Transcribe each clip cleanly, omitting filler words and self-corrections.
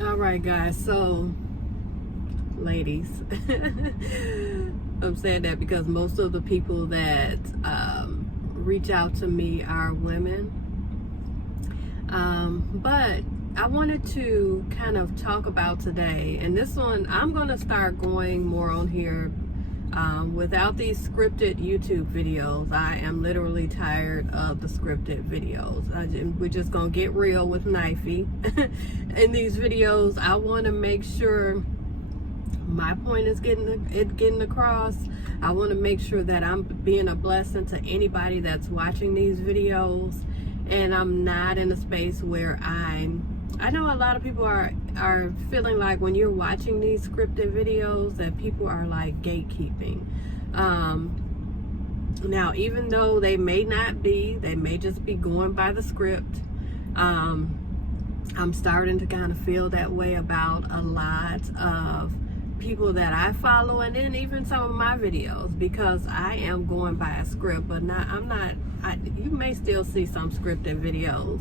All right, guys. So, ladies, I'm saying that because most of the people that reach out to me are women. But I wanted to kind of talk about today, and this one, I'm going to start going more on here without these scripted YouTube videos. I am literally tired of the scripted videos. We're just going to get real with Knifie. In these videos, I want to make sure my point is getting across. I want to make sure that I'm being a blessing to anybody that's watching these videos, and I'm not in a space where I know a lot of people are feeling like when you're watching these scripted videos that people are like gatekeeping. Now, even though they may not be, they may just be going by the script. I'm starting to kind of feel that way about a lot of people that I follow, and then even some of my videos, because I am going by a script, but you may still see some scripted videos,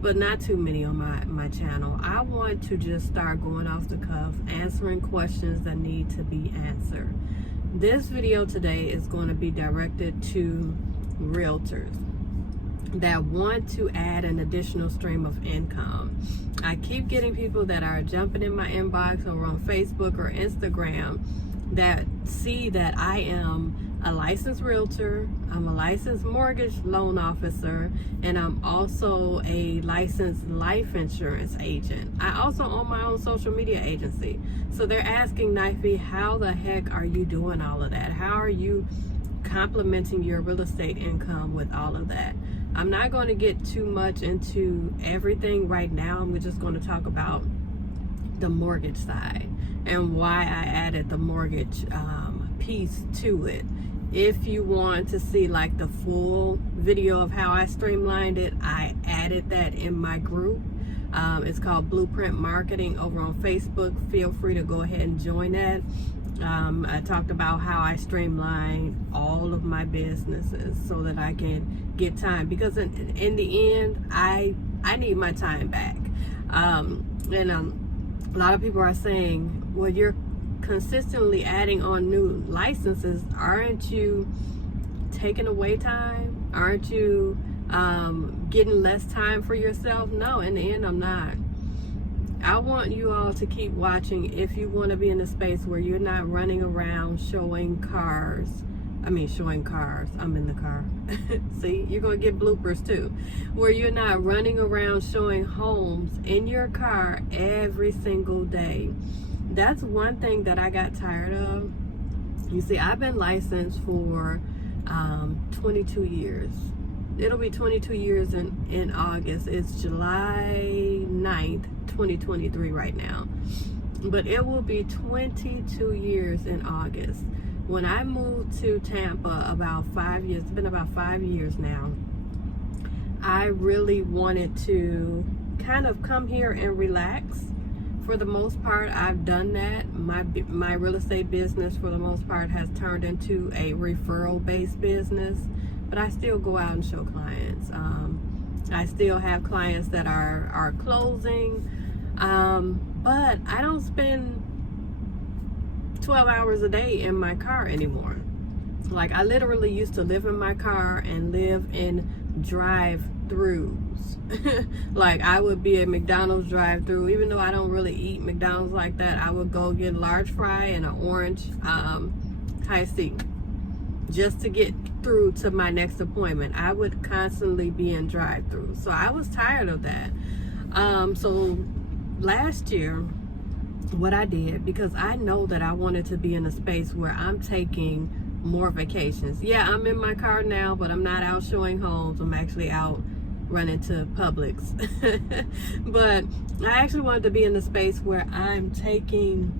but not too many on my channel. I want to just start going off the cuff, answering questions that need to be answered. This video today is going to be directed to realtors that want to add an additional stream of income. I keep getting people that are jumping in my inbox or on Facebook or Instagram that see that I am a licensed realtor, I'm a licensed mortgage loan officer, and I'm also a licensed life insurance agent. I also own my own social media agency. So they're asking, Knifie, how the heck are you doing all of that? How are you complementing your real estate income with all of that? I'm not going to get too much into everything right now. I'm just going to talk about the mortgage side and why I added the mortgage piece to it. If you want to see like the full video of how I streamlined it, I added that in my group. It's called Blueprint Marketing over on Facebook. Feel free to go ahead and join that. I talked about how I streamline all of my businesses so that I can get time, because in the end, I need my time back. And a lot of people are saying, well, you're consistently adding on new licenses. Aren't you taking away time? Aren't you getting less time for yourself? No, in the end, I'm not. I want you all to keep watching if you want to be in a space where you're not running around showing cars. I'm in the car. See, you're going to get bloopers too. Where you're not running around showing homes in your car every single day. That's one thing that I got tired of. You see, I've been licensed for 22 years. It'll be 22 years in August. It's July 9th, 2023 right now. But it will be 22 years in August. When I moved to Tampa about 5 years, it's been about 5 years now, I really wanted to kind of come here and relax. For the most part, I've done that. My real estate business, for the most part, has turned into a referral-based business. But I still go out and show clients. I still have clients that are closing. But I don't spend 12 hours a day in my car anymore. Like, I literally used to live in my car and live in drive-throughs. Like, I would be at McDonald's drive-through. Even though I don't really eat McDonald's like that, I would go get a large fry and an orange high C just to get through to my next appointment. I would constantly be in drive-through. So I was tired of that. So last year, what I did, because I know that I wanted to be in a space where I'm taking more vacations. Yeah, I'm in my car now, but I'm not out showing homes. I'm actually out running to Publix. But I actually wanted to be in a space where I'm taking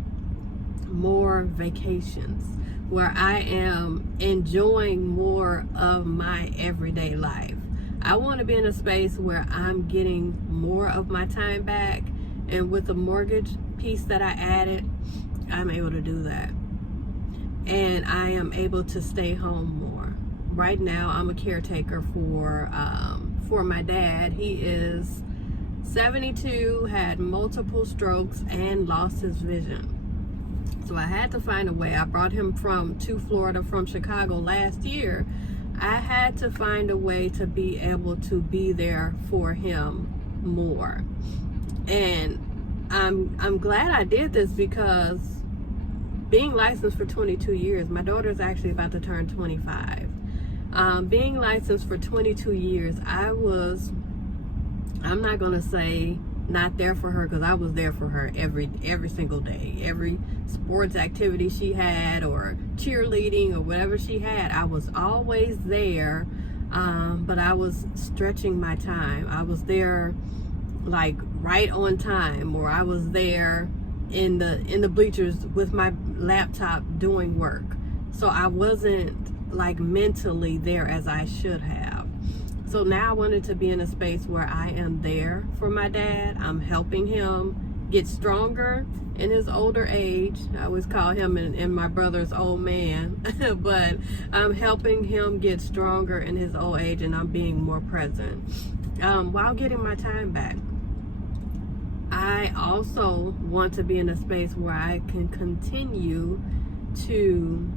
more vacations, where I am enjoying more of my everyday life. I want to be in a space where I'm getting more of my time back, and with the mortgage piece that I added, I'm able to do that. And I am able to stay home more. Right now, I'm a caretaker for my dad. He is 72, had multiple strokes, and lost his vision. So I had to find a way. I brought him to Florida from Chicago last year. I had to find a way to be able to be there for him more. And I'm glad I did this, because being licensed for 22 years, my daughter's actually about to turn 25. Being licensed for 22 years, I'm not gonna say not there for her, because I was there for her every single day. Every sports activity she had, or cheerleading, or whatever she had, I was always there. But I was stretching my time. I was there like right on time, or I was there in the bleachers with my laptop doing work. So I wasn't like mentally there as I should have. So now I wanted to be in a space where I am there for my dad. I'm helping him get stronger in his older age. I always call him and my brother's old man, but I'm helping him get stronger in his old age, and I'm being more present while getting my time back. I also want to be in a space where I can continue to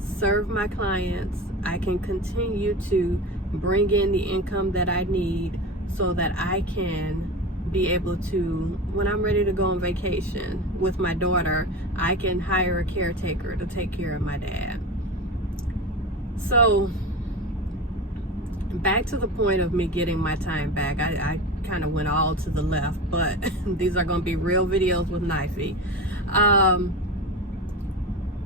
serve my clients. I can continue to bring in the income that I need, so that I can be able to, when I'm ready to go on vacation with my daughter, I can hire a caretaker to take care of my dad. So back to the point of me getting my time back. I kind of went all to the left, but these are going to be real videos with Knifie.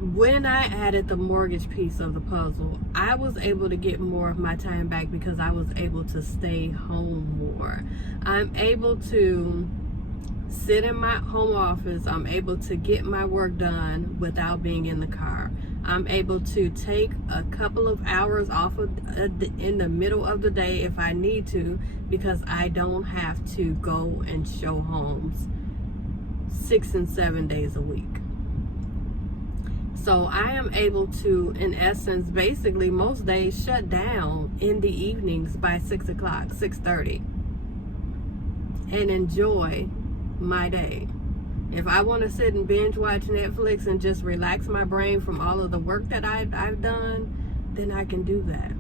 When I added the mortgage piece of the puzzle, I was able to get more of my time back, because I was able to stay home more. I'm able to sit in my home office. I'm able to get my work done without being in the car. I'm able to take a couple of hours off in the middle of the day if I need to, because I don't have to go and show homes 6 and 7 days a week. So I am able to, in essence, basically most days shut down in the evenings by 6 o'clock, 6:30, and enjoy my day. If I want to sit and binge watch Netflix and just relax my brain from all of the work that I've done, then I can do that.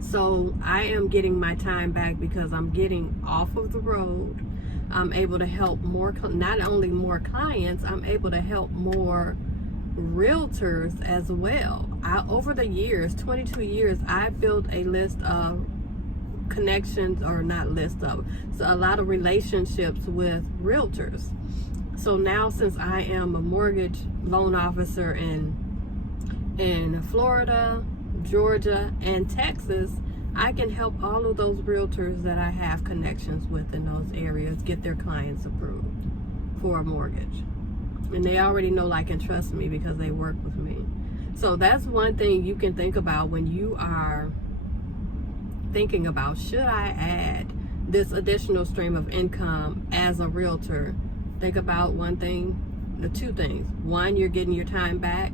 So I am getting my time back, because I'm getting off of the road. I'm able to help more, not only more clients, I'm able to help more realtors as well. Over the years, 22 years, I built a list of connections, or not list of, so a lot of relationships with realtors. So now, since I am a mortgage loan officer in Florida, Georgia, and Texas, I can help all of those realtors that I have connections with in those areas get their clients approved for a mortgage. And they already know, like, and trust me, because they work with me. So that's one thing you can think about when you are thinking about, should I add this additional stream of income as a realtor? Think about the two things. One, you're getting your time back.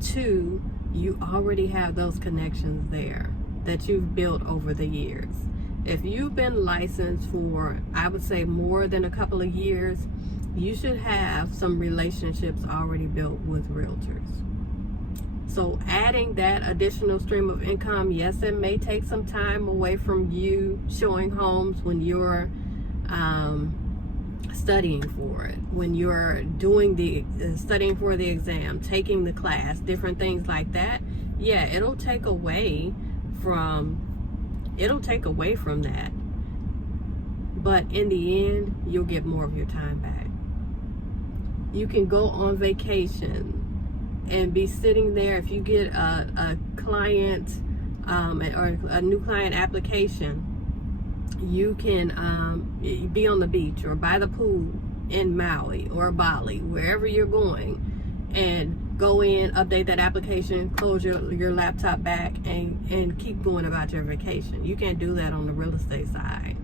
Two, you already have those connections there that you've built over the years. If you've been licensed for, I would say, more than a couple of years, you should have some relationships already built with realtors. So adding that additional stream of income, yes, it may take some time away from you showing homes when you're studying for it, when you're doing studying for the exam, taking the class, different things like that. Yeah, it'll take away from that, but in the end, you'll get more of your time back. You can go on vacation and be sitting there. If you get a client or a new client application, you can be on the beach or by the pool in Maui or Bali, wherever you're going, and go in, update that application, close your laptop back, and keep going about your vacation. You can't do that on the real estate side.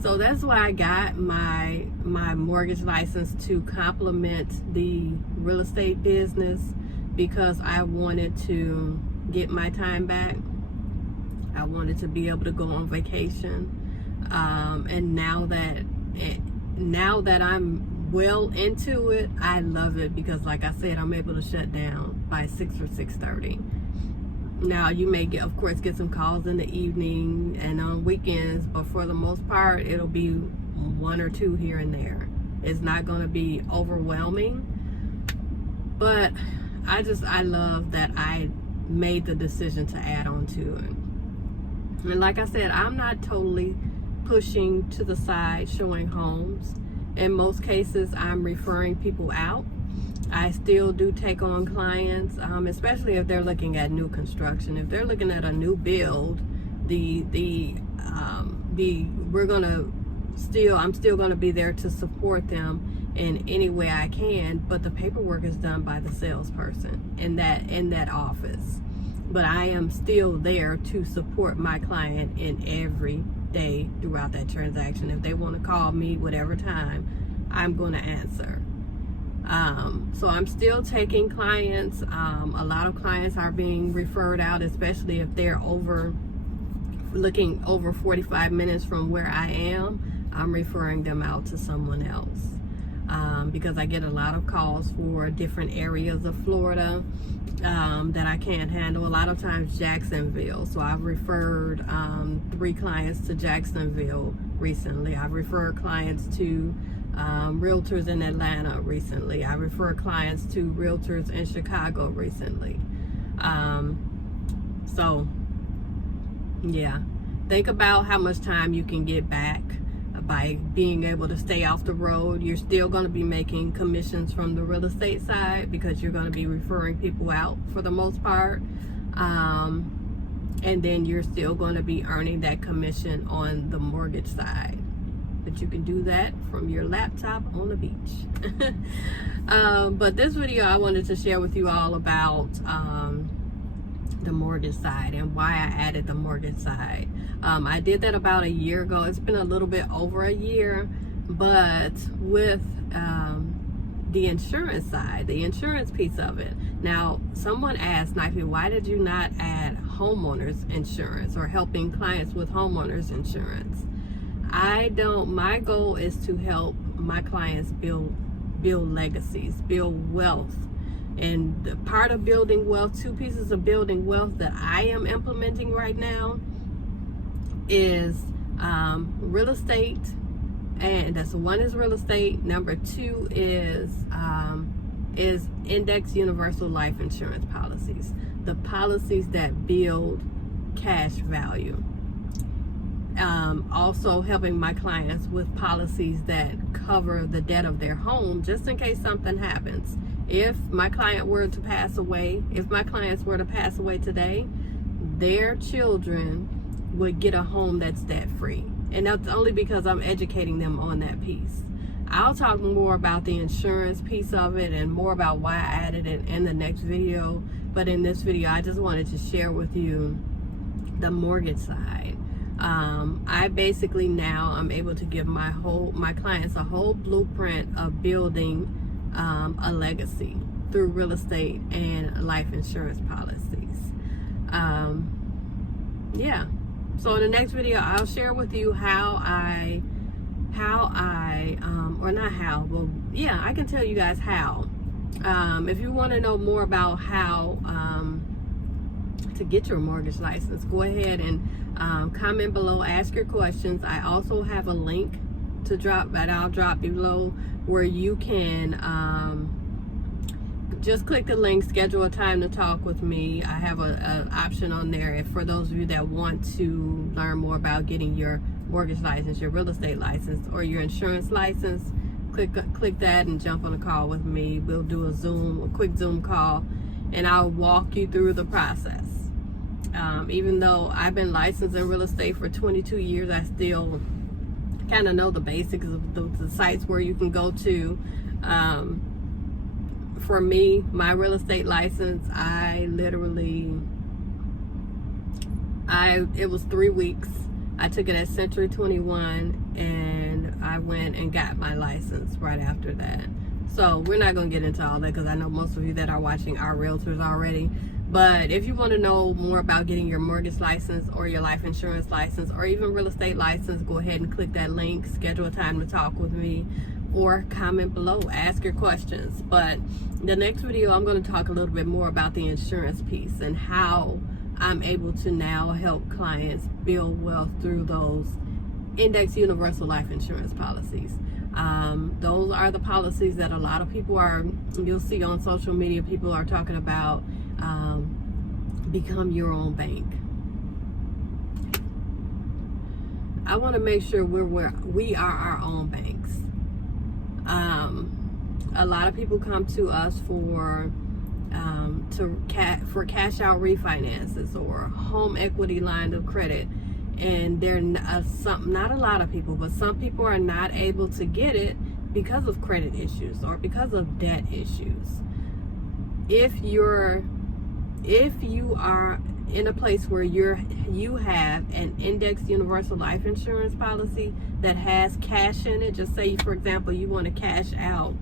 So that's why I got my mortgage license, to complement the real estate business, because I wanted to get my time back. I wanted to be able to go on vacation. And now that I'm well into it, I love it, because like I said, I'm able to shut down by 6 or 6:30. Now you may get, of course, get some calls in the evening and on weekends, but for the most part, it'll be 1 or 2 here and there. It's not going to be overwhelming, but I love that I made the decision to add on to it. And like I said, I'm not totally pushing to the side showing homes. In most cases, I'm referring people out. I still do take on clients, especially if they're looking at new construction. If they're looking at a new build, I'm still gonna be there to support them in any way I can. But the paperwork is done by the salesperson in that office. But I am still there to support my client in every day throughout that transaction. If they want to call me whatever time, I'm going to answer. So I'm still taking clients. A lot of clients are being referred out, especially if they're over 45 minutes from where I am. I'm referring them out to someone else, because I get a lot of calls for different areas of Florida that I can't handle. A lot of times Jacksonville. So I've referred 3 clients to Jacksonville recently. I've referred clients to realtors in Atlanta recently. I refer clients to realtors in Chicago recently. So yeah, think about how much time you can get back by being able to stay off the road. You're still going to be making commissions from the real estate side, because you're going to be referring people out for the most part. And then you're still going to be earning that commission on the mortgage side. But you can do that from your laptop on the beach. But this video, I wanted to share with you all about the mortgage side and why I added the mortgage side. I did that about a year ago. It's been a little bit over a year, but with the insurance side, the insurance piece of it. Now, someone asked, Knifie, why did you not add homeowners insurance or helping clients with homeowners insurance? My goal is to help my clients build legacies, build wealth. And the part of building wealth, 2 pieces of building wealth that I am implementing right now is real estate. And that's one is real estate. Number 2 is index universal life insurance policies. The policies that build cash value. Also helping my clients with policies that cover the debt of their home, just in case something happens. If my client were to pass away, if my clients were to pass away today, their children would get a home that's debt free. And that's only because I'm educating them on that piece. I'll talk more about the insurance piece of it and more about why I added it in the next video. But in this video, I just wanted to share with you the mortgage side. I basically now I'm able to give my clients a whole blueprint of building a legacy through real estate and life insurance policies. Yeah. So in the next video, I'll share with you I can tell you guys how. If you want to know more about how to get your mortgage license, go ahead and comment below, ask your questions. I also have a link to drop that I'll drop below where you can just click the link, schedule a time to talk with me. I have an option on there for those of you that want to learn more about getting your mortgage license, your real estate license, or your insurance license. Click that and jump on a call with me. We'll do a quick Zoom call, and I'll walk you through the process. Even though I've been licensed in real estate for 22 years, I still kind of know the basics of the sites where you can go to. For me, my real estate license, it was 3 weeks. I took it at Century 21 and I went and got my license right after that. So we're not going to get into all that because I know most of you that are watching are realtors already. But if you want to know more about getting your mortgage license or your life insurance license or even real estate license, go ahead and click that link, schedule a time to talk with me, or comment below, ask your questions. But the next video, I'm going to talk a little bit more about the insurance piece and how I'm able to now help clients build wealth through those index universal life insurance policies. Those are the policies that a lot of people you'll see on social media, people are talking about become your own bank. I want to make sure we are our own banks. A lot of people come to us for cash out refinances or home equity line of credit, and they're not a lot of people, but some people are not able to get it because of credit issues or because of debt issues. If you are in a place where you have an indexed universal life insurance policy that has cash in it, just say for example you want to cash out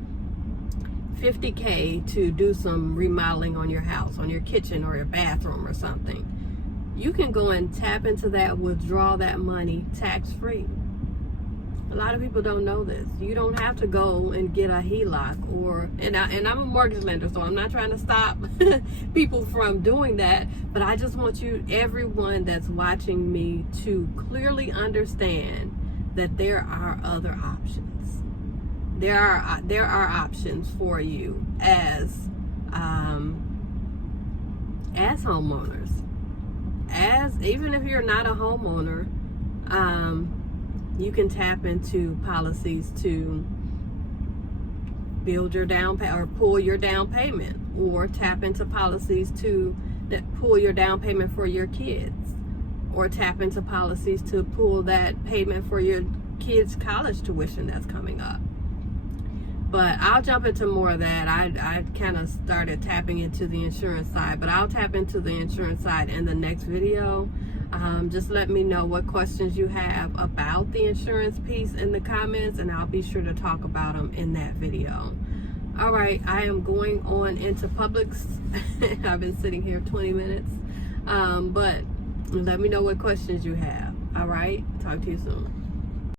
$50K to do some remodeling on your house, on your kitchen or your bathroom or something, you can go and tap into that, withdraw that money tax-free. A lot of people don't know this. You don't have to go and get a HELOC and I'm a mortgage lender, so I'm not trying to stop people from doing that, but I just want everyone that's watching me to clearly understand that there are other options. There are options for you as homeowners. Even if you're not a homeowner, you can tap into policies to build your or pull your down payment, or tap into policies to pull your down payment for your kids, or tap into policies to pull that payment for your kids' college tuition that's coming up. But I'll jump into more of that. I kind of started tapping into the insurance side, but I'll tap into the insurance side in the next video. Just let me know what questions you have about the insurance piece in the comments, and I'll be sure to talk about them in that video. All right, I am going on into Publix. I've been sitting here 20 minutes, but let me know what questions you have. All right, talk to you soon.